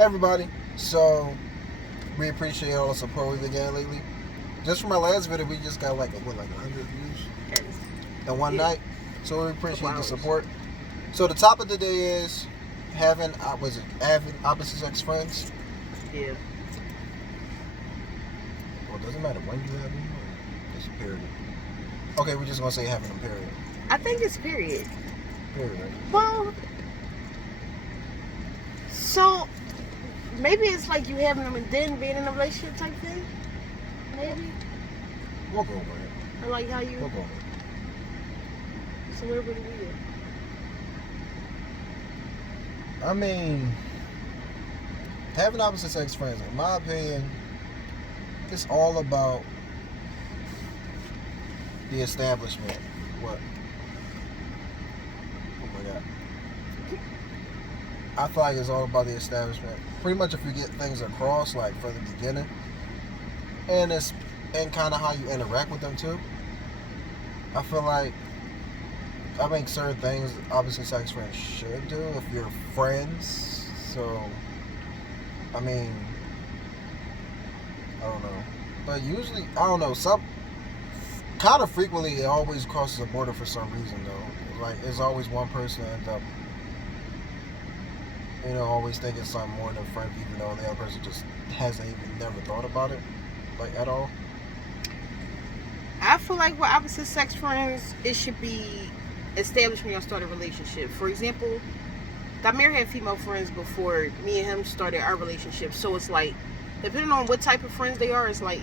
everybody. So we appreciate all the support we've been getting lately. Just from our last video, we just got like 100 views in one Yeah. night. So we appreciate the hours. support. So the topic of the day is having having opposite sex friends. Yeah. Well, it doesn't matter when you have them or just period. Okay, we're just gonna say having them period. I think it's period. Period, right? Well, so maybe it's like you having them and then being in a relationship type thing. Maybe. We'll go with it. Or like how you. We'll go with it. So where would we be? I mean, having opposite sex friends, in my opinion, it's all about the establishment. What? Oh my god. I feel like it's all about the establishment. Pretty much if you get things across, like from the beginning, and kind of how you interact with them too. I feel like I think certain things opposite sex friends should do if you're friends. So, I mean, I don't know, but usually I don't know. Some kind of frequently it always crosses a border for some reason though. Like it's always one person ends up, always thinking something more than friend, even though the other person just hasn't even never thought about it, like at all. I feel like with opposite sex friends, it should be established when y'all start a relationship. For example, Damir had female friends before me and him started our relationship. So it's like, depending on what type of friends they are, it's like,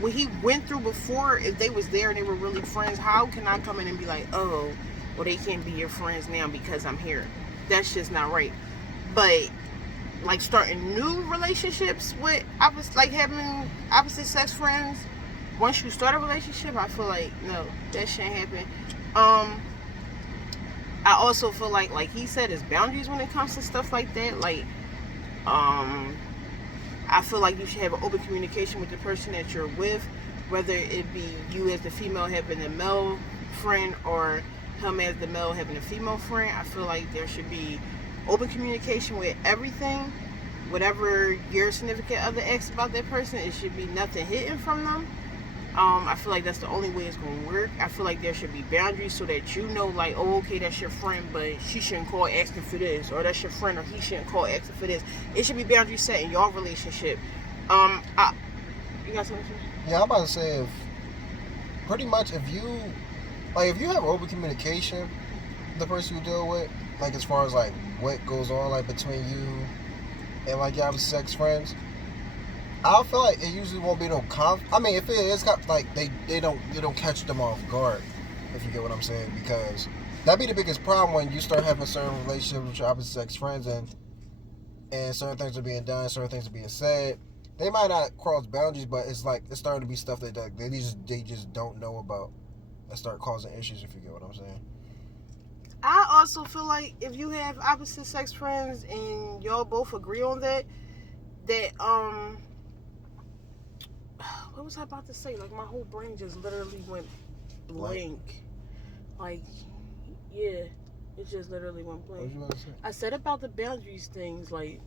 what he went through before, if they was there and they were really friends, how can I come in and be like, oh, well, they can't be your friends now because I'm here? That's just not right. But like starting new relationships with having opposite sex friends, once you start a relationship, I feel like no, that shouldn't happen. I also feel like he said, there's boundaries when it comes to stuff like that. Like, I feel like you should have an open communication with the person that you're with, whether it be you as the female having a male friend or him as the male having a female friend. I feel like there should be open communication with everything. Whatever your significant other asks about that person, it should be nothing hidden from them. I feel like that's the only way it's going to work. I feel like there should be boundaries so that you know, like, oh, okay, that's your friend, but she shouldn't call asking for this, or that's your friend, or he shouldn't call asking for this. It should be boundaries set in your relationship. You got something? Yeah, I'm about to say pretty much if you have open communication, the person you deal with, like as far as like what goes on like between you and like your opposite sex friends, I feel like it usually won't be no I mean, if it is like they don't catch them off guard, if you get what I'm saying, because that'd be the biggest problem when you start having certain relationships with your opposite sex friends and certain things are being done, certain things are being said. They might not cross boundaries, but it's like it's starting to be stuff that they just don't know about and start causing issues, if you get what I'm saying. I also feel like if you have opposite sex friends and y'all both agree on that what was I about to say? Like my whole brain just literally went blank. Like, yeah, it just literally went blank. What you about to say? I said about the boundaries things, like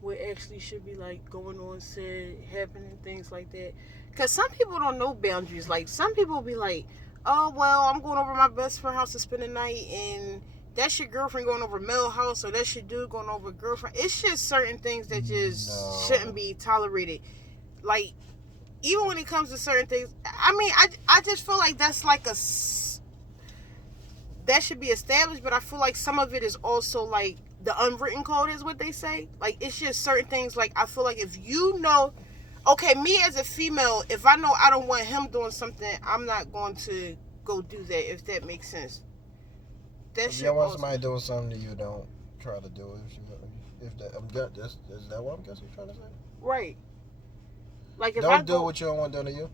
what actually should be like going on, said, happening, things like that. Because some people don't know boundaries. Like some people will be like, oh well, I'm going over my best friend's house to spend the night, and that's your girlfriend going over Mel's house, or that's your dude going over girlfriend. It's just certain things that just shouldn't be tolerated. Like, even when it comes to certain things, I mean, I just feel like that's like that should be established, but I feel like some of it is also like the unwritten code is what they say. Like, it's just certain things, like, I feel like if you know, okay, me as a female, if I know I don't want him doing something, I'm not going to go do that, if that makes sense. If you want somebody doing something that you don't try to do it, is that what I'm guessing you're trying to say? Right. Like if don't do what you don't want done to you.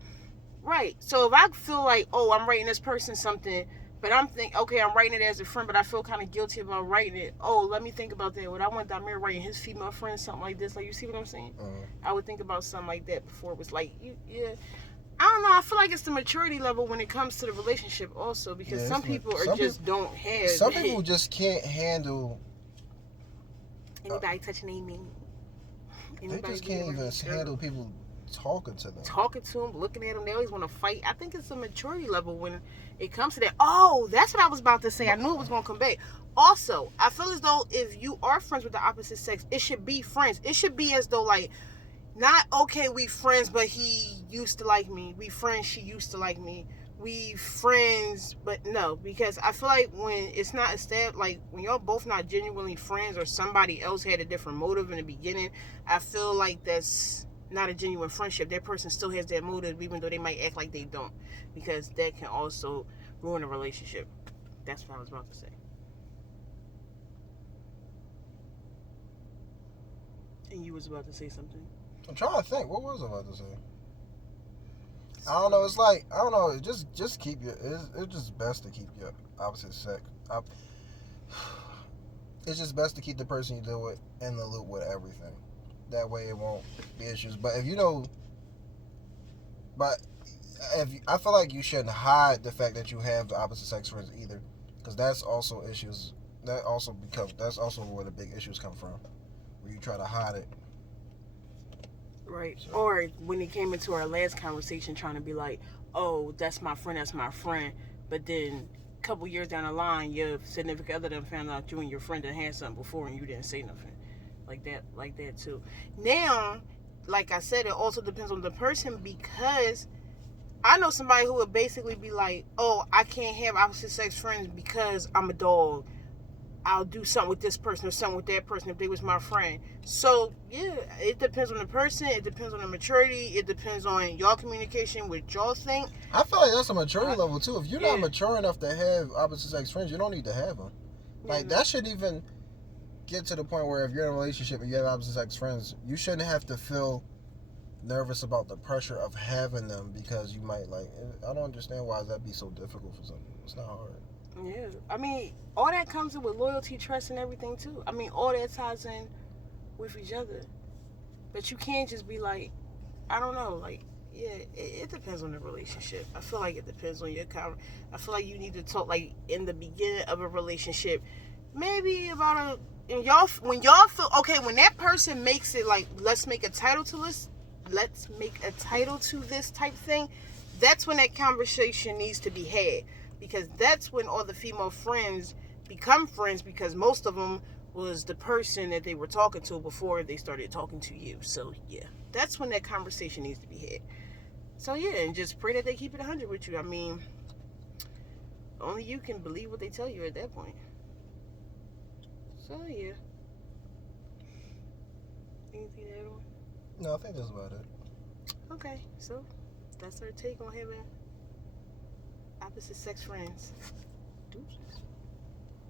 Right. So if I feel like, oh, I'm writing this person something, but I'm thinking, okay, I'm writing it as a friend, but I feel kind of guilty about writing it. Oh, let me think about that. When I want Damir writing his female friend something like this, like, you see what I'm saying? I would think about something like that before it was like, yeah. I don't know. I feel like it's the maturity level when it comes to the relationship also, because some people don't have. Some people just can't handle anybody touching me. They just can't even handle people talking to them. Talking to them, looking at them, they always want to fight. I think it's a maturity level when it comes to that. Oh, that's what I was about to say. I knew it was going to come back. Also, I feel as though if you are friends with the opposite sex, it should be friends. It should be as though, like, not, okay, we friends, but he used to like me. We friends, she used to like me. We friends, but no, because I feel like when it's not established, like when y'all both not genuinely friends or somebody else had a different motive in the beginning, I feel like that's not a genuine friendship. That person still has that motive, even though they might act like they don't, because that can also ruin a relationship. That's what I was about to say. And you was about to say something. I'm trying to think. What was I about to say? I don't know. It's like, I don't know. Just keep your. It's just best to keep your opposite sex. It's just best to keep the person you deal with in the loop with everything. That way it won't be issues. But if you know, I feel like you shouldn't hide the fact that you have the opposite sex friends either, because that's also issues. That's also where the big issues come from, where you try to hide it. Right. So. Or when it came into our last conversation, trying to be like, oh, that's my friend. But then a couple years down the line, your significant other done found out you and your friend done had something before and you didn't say nothing. Like that too. Now, like I said, it also depends on the person, because I know somebody who would basically be like, oh, I can't have opposite sex friends because I'm a dog. I'll do something with this person or something with that person if they was my friend. So, yeah, it depends on the person. It depends on the maturity. It depends on y'all communication, what y'all think. I feel like that's a maturity level, too. If you're not mature enough to have opposite sex friends, you don't need to have them. Like, that shouldn't even get to the point where if you're in a relationship and you have opposite sex friends, you shouldn't have to feel nervous about the pressure of having them, because you might, like, I don't understand why that'd be so difficult for some people. It's not hard. Yeah, I mean, all that comes in with loyalty, trust, and everything too. I mean, all that ties in with each other. But you can't just be like, I don't know, like, yeah, it depends on the relationship. I feel like it depends on your I feel like you need to talk, like, in the beginning of a relationship, maybe about when y'all feel okay, when that person makes it like, let's make a title to this type thing. That's when that conversation needs to be had. Because that's when all the female friends become friends, because most of them was the person that they were talking to before they started talking to you. So, yeah, that's when that conversation needs to be had. So, yeah, and just pray that they keep it 100 with you. I mean, only you can believe what they tell you at that point. So, yeah. Anything to add on? No, I think that's about it. Okay, so that's our take on having opposite sex friends. Deuces.